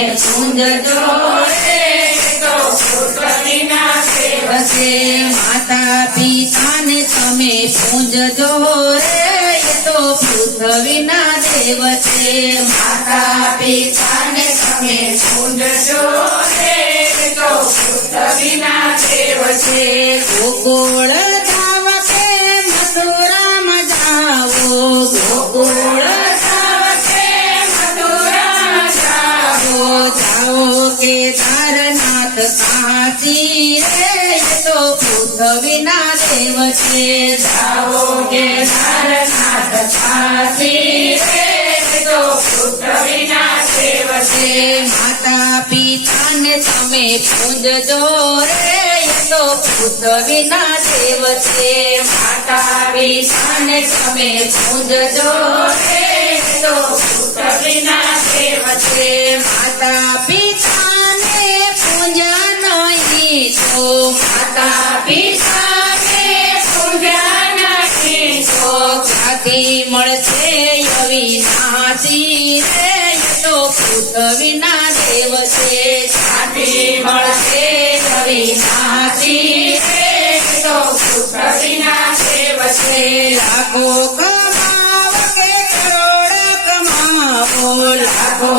પૂંજજો રે તો પુત્ર વિના દેવ છે માતા પિતાને તમે પૂંજજો રે તો પુત્ર વિના દેવ છે માતા પિતાને તમે પૂંજજો રે તો પુત્ર વિના દેવ છે ગોકુળ ધામ કે મથુરામાં જાઓ ગોકુળ કેદારનાથ કાશી રે તો પુત્ર વિના દેવ છે જાઓ કેદારનાથ કાશી રે તો પુત્ર વિના દેવ છે માતા પિતાને તમે પૂંજજો રે તો પુત્ર વિના દેવ છે માતા પિતાને તમે પૂંજજો રે તો પુત્ર વિના દેવ છે માતા પિતાને પૂજા નહીં તો માતા પિતાને પૂજા નહીં તો ક્યાંથી મળશે અવિનાશી રે તો પુત્ર વિના દેવ છે ક્યાંથી મળશે અવિનાશી રે તો પુત્ર વિના દેવ છે લાખો કમાવો કે કરોડ કમાવો લાખો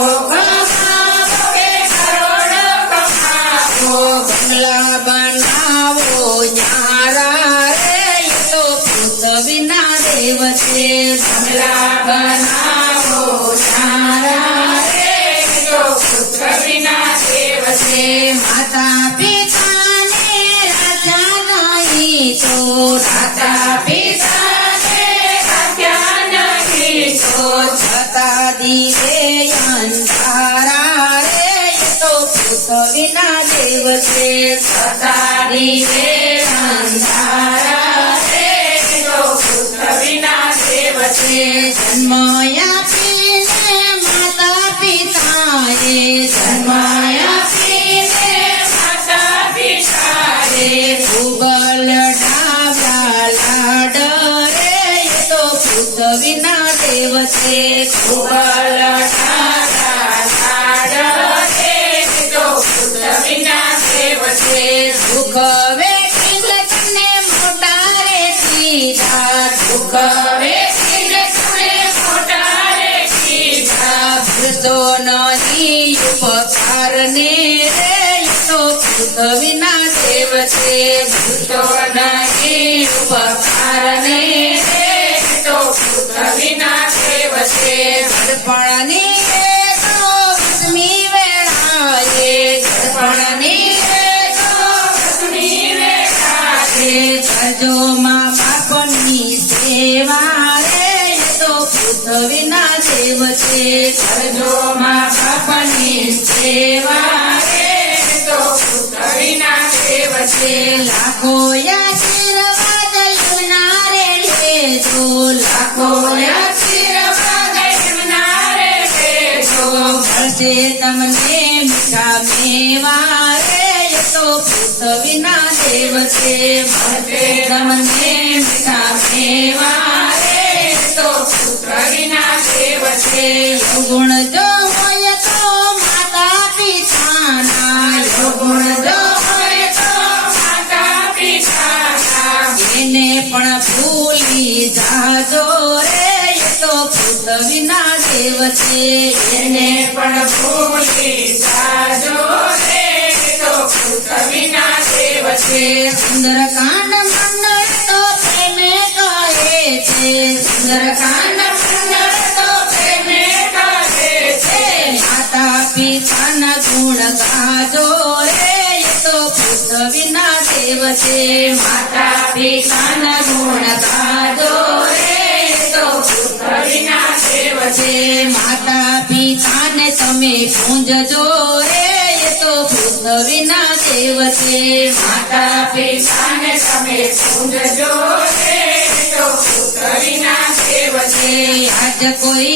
બંગલા બનાવો ન્યારા રે તો પુત્ર વિના દેવ છે બંગલા બનાવો ન્યારા રે તો પુત્ર વિના દેવ છે માતા પિતાને રાજા નહીં તો માતા પિતાને રાજા નહીં તો છતાં દીવે અંધારા રે તો પુત્ર વિના દેવ છે છતાડી રે અંધારા રે તો પુત્ર વિના દેવ છે જન્મ આપીને માતા પિતાએ જન્મ આપીને માતા પિતાએ ખૂબ લડાવ્યા લાડ રે તો પુત્ર વિના દેવ છે ખૂબ લડાવ્યા લાડ દુઃખ વેઠીને તને મોટા રે કીધા દુઃખ વેઠીને તને મોટા રે કીધા ભૂલતો નહીં ઉપકાર ને રે તો પુત્ર વિના દેવ છે ભૂલતો નહીં ઉપકાર ને રે તો પુત્ર વિના દેવ છે દર્પણની તો ભસ્મી વેળાએ દર્પણની કરજો મા બાપની સેવા રે તો પુત્ર વિના દેવ છે કરજો મા બાપની સેવા રે તો પુત્ર વિના દેવ છે લાખો આશીર્વાદ લેનારે લેજો લાખો આશીર્વાદ લેનારે લેજો મળશે તમને મીઠા મેવા રે તો પુત્ર વિના દેવ છે મળશે તમને મીઠા મેવા રે તો પુત્ર વિના દેવ છે ગુણ જો હોય તો માતા પિતાના ગુણ જો હોય તો માતા પિતાના એને પણ ભૂલી જાજો રે તો પુત્ર વિના દેવ છે એને પણ ભૂલી જાજો રે તો પુત્ર વિના દેવ છે સુંદરકાંડ મંડળ તો પ્રેમે કહે છે સુંદરકાંડ મંડળ તો પ્રેમે કહે છે માતા પિતાના ગુણ ગાજો રે તો પુત્ર વિના દેવ છે માતા પિતાના ગુણ ગાજો રે તો પુત્ર વિના દેવ છે માતા પિતાને તમે પૂંજજો રે તો પુત્ર વિના દેવ છે માતા પિતાને તમે પૂંજજો રે તો પુત્ર વિના દેવ છે આજ કોઈ